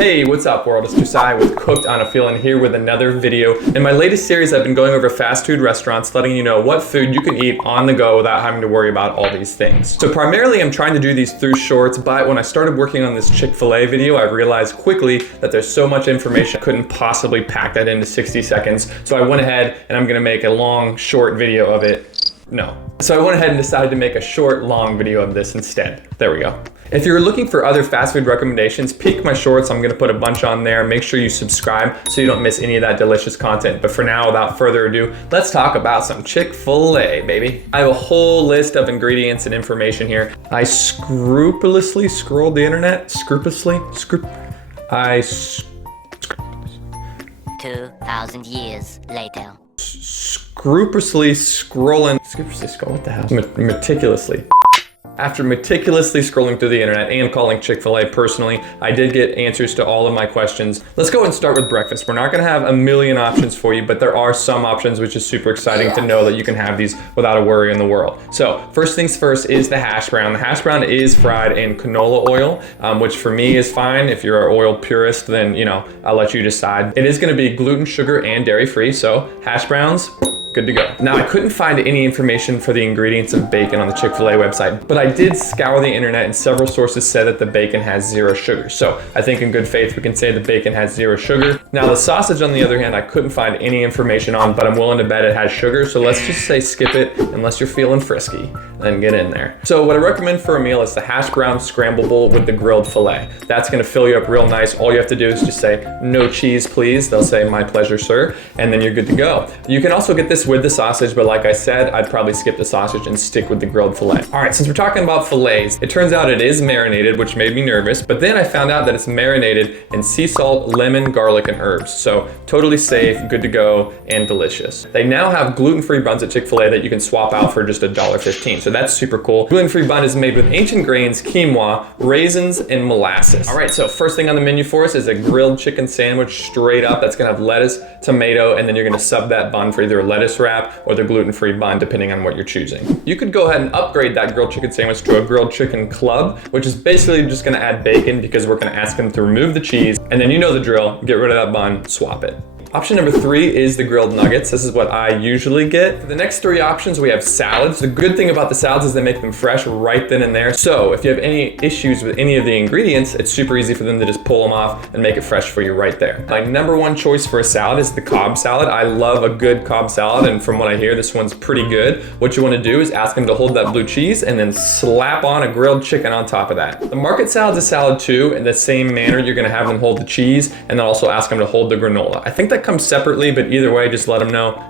Hey, what's up world? It's Josiah with Cooked on a Feeling here with another video. In my latest series, I've been going over fast food restaurants, letting you know what food you can eat on the go without having to worry about all these things. So primarily I'm trying to do these through shorts, but when I started working on this Chic Fil A video, I realized quickly that there's so much information I couldn't possibly pack that into 60 seconds. So I went ahead and I'm gonna make a long, short video of it. So I went ahead and decided to make a short, long video of this instead. There we go. If you're looking for other fast food recommendations, peek my shorts. I'm gonna put a bunch on there. Make sure you subscribe so you don't miss any of that delicious content. But for now, without further ado, let's talk about some Chic Fil A, baby. I have a whole list of ingredients and information here. I scrupulously scrolled the internet. 2,000 years later. Scrupulously scrolling, what the hell? Meticulously. After meticulously scrolling through the internet and calling Chic Fil A personally, I did get answers to all of my questions. Let's go and start with breakfast. We're not gonna have a million options for you, but there are some options, which is super exciting to know that you can have these without a worry in the world. So first things first is the hash brown. The hash brown is fried in canola oil, which for me is fine. If you're an oil purist, then I'll let you decide. It is gonna be gluten, sugar, and dairy free, so hash browns, good to go. Now, I couldn't find any information for the ingredients of bacon on the Chic Fil A website, but I did scour the internet and several sources said that the bacon has 0 sugar. So I think in good faith, we can say the bacon has 0 sugar. Now, the sausage, on the other hand, I couldn't find any information on, but I'm willing to bet it has sugar. So let's just say skip it unless you're feeling frisky and get in there. So what I recommend for a meal is the hash brown scramblable with the grilled filet. That's gonna fill you up real nice. All you have to do is just say, "No cheese, please." They'll say, "My pleasure, sir." And then you're good to go. You can also get this with the sausage, but like I said, I'd probably skip the sausage and stick with the grilled filet. All right, since we're talking about fillets, it turns out it is marinated, which made me nervous, but then I found out that it's marinated in sea salt, lemon, garlic, and herbs. So totally safe, good to go, and delicious. They now have gluten-free buns at Chic Fil A that you can swap out for just $1.15, so that's super cool. Gluten-free bun is made with ancient grains, quinoa, raisins, and molasses. All right, so first thing on the menu for us is a grilled chicken sandwich straight up. That's gonna have lettuce, tomato, and then you're gonna sub that bun for either a lettuce wrap or the gluten-free bun, depending on what you're choosing. You could go ahead and upgrade that grilled chicken sandwich to a grilled chicken club, which is basically just gonna add bacon because we're gonna ask them to remove the cheese, and then you know the drill, get rid of that bun, swap it. Option number 3 is the grilled nuggets. This is what I usually get. For the next 3 options, we have salads. The good thing about the salads is they make them fresh right then and there. So if you have any issues with any of the ingredients, it's super easy for them to just pull them off and make it fresh for you right there. My number 1 choice for a salad is the Cobb salad. I love a good Cobb salad, and from what I hear, this one's pretty good. What you wanna do is ask them to hold that blue cheese and then slap on a grilled chicken on top of that. The market salad's a salad too. In the same manner, you're gonna have them hold the cheese and then also ask them to hold the granola. I think that comes separately, but either way, just let them know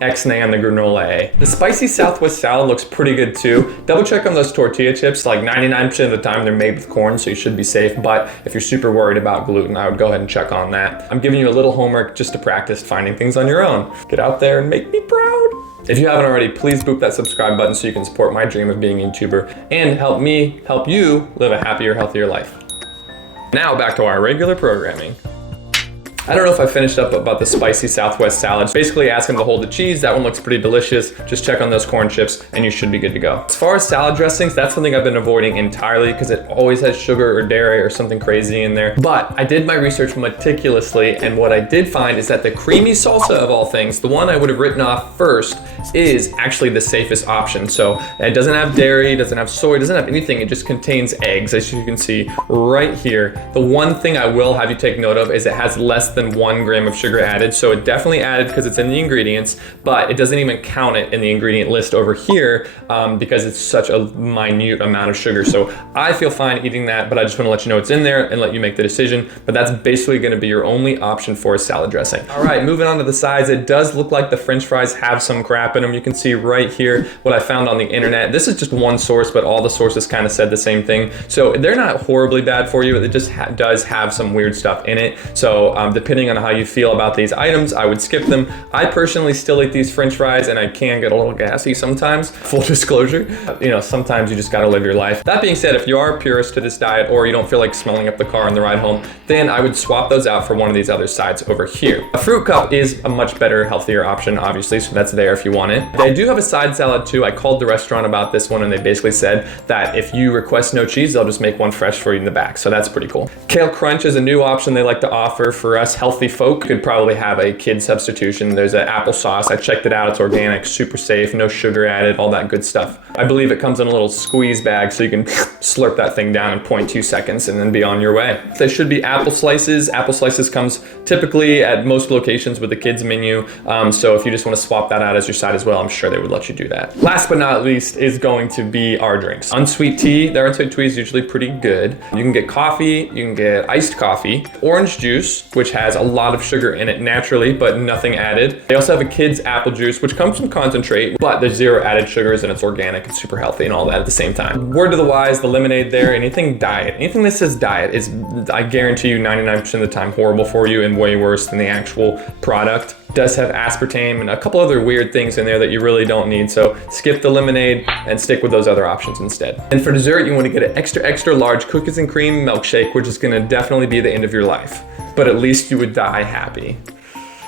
X-nay on the granola A. The spicy Southwest salad looks pretty good too. Double check on those tortilla chips. Like 99% of the time they're made with corn, so you should be safe. But if you're super worried about gluten, I would go ahead and check on that. I'm giving you a little homework just to practice finding things on your own. Get out there and make me proud. If you haven't already, please boop that subscribe button so you can support my dream of being a YouTuber and help me help you live a happier, healthier life. Now back to our regular programming. I don't know if I finished up about the spicy Southwest salad. Basically ask them to hold the cheese. That one looks pretty delicious. Just check on those corn chips and you should be good to go. As far as salad dressings, that's something I've been avoiding entirely because it always has sugar or dairy or something crazy in there. But I did my research meticulously, and what I did find is that the creamy salsa of all things, the one I would have written off first, is actually the safest option. So it doesn't have dairy, it doesn't have soy, it doesn't have anything. It just contains eggs, as you can see right here. The one thing I will have you take note of is it has less than 1 gram of sugar added. So it definitely added because it's in the ingredients, but it doesn't even count it in the ingredient list over here because it's such a minute amount of sugar. So I feel fine eating that, but I just want to let you know it's in there and let you make the decision. But that's basically going to be your only option for a salad dressing. All right, moving on to the sides. It does look like the French fries have some crap in them. You can see right here what I found on the internet. This is just one source, but all the sources kind of said the same thing. So they're not horribly bad for you. It just does have some weird stuff in it. So depending on how you feel about these items, I would skip them. I personally still eat these French fries, and I can get a little gassy sometimes, full disclosure. You know, sometimes you just gotta live your life. That being said, if you are a purist to this diet, or you don't feel like smelling up the car on the ride home, then I would swap those out for one of these other sides over here. A fruit cup is a much better, healthier option, obviously, so that's there if you want it. They do have a side salad too. I called the restaurant about this one, and they basically said that if you request no cheese, they'll just make one fresh for you in the back, so that's pretty cool. Kale Crunch is a new option they like to offer for us healthy folk. Could probably have a kid substitution. There's an applesauce. I checked it out. It's organic, super safe, no sugar added, all that good stuff. I believe it comes in a little squeeze bag, so you can slurp that thing down in 0.2 seconds and then be on your way. There should be apple slices. Apple slices comes typically at most locations with the kids menu, so if you just want to swap that out as your side as well, I'm sure they would let you do that. Last but not least is going to be our drinks. Unsweet tea. Their unsweet tea is usually pretty good. You can get coffee, you can get iced coffee, orange juice, which has a lot of sugar in it naturally, but nothing added. They also have a kid's apple juice, which comes from concentrate, but there's 0 added sugars and it's organic and super healthy and all that at the same time. Word to the wise, the lemonade there, anything diet, anything that says diet is, I guarantee you 99% of the time, horrible for you and way worse than the actual product. It does have aspartame and a couple other weird things in there that you really don't need, so skip the lemonade and stick with those other options instead. And for dessert, you want to get an extra large cookies and cream milkshake, which is going to definitely be the end of your life, but at least you would die happy.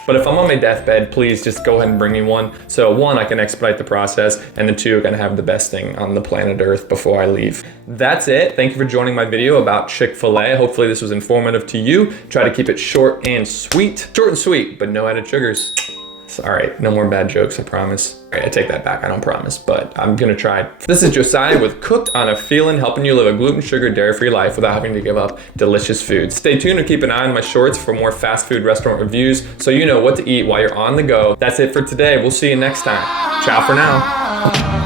But if I'm on my deathbed, please just go ahead and bring me one. So 1, I can expedite the process, and then 2, I can have the best thing on the planet Earth before I leave. That's it. Thank you for joining my video about Chic Fil A. Hopefully this was informative to you. Try to keep it short and sweet. Short and sweet, but no added sugars. All right, no more bad jokes, I promise. All right, I take that back, I don't promise, but I'm gonna try. This is Josiah with Cooked on a Feeling, helping you live a gluten, sugar, dairy-free life without having to give up delicious food. Stay tuned and keep an eye on my shorts for more fast food restaurant reviews so you know what to eat while you're on the go. That's it for today. We'll see you next time. Ciao for now.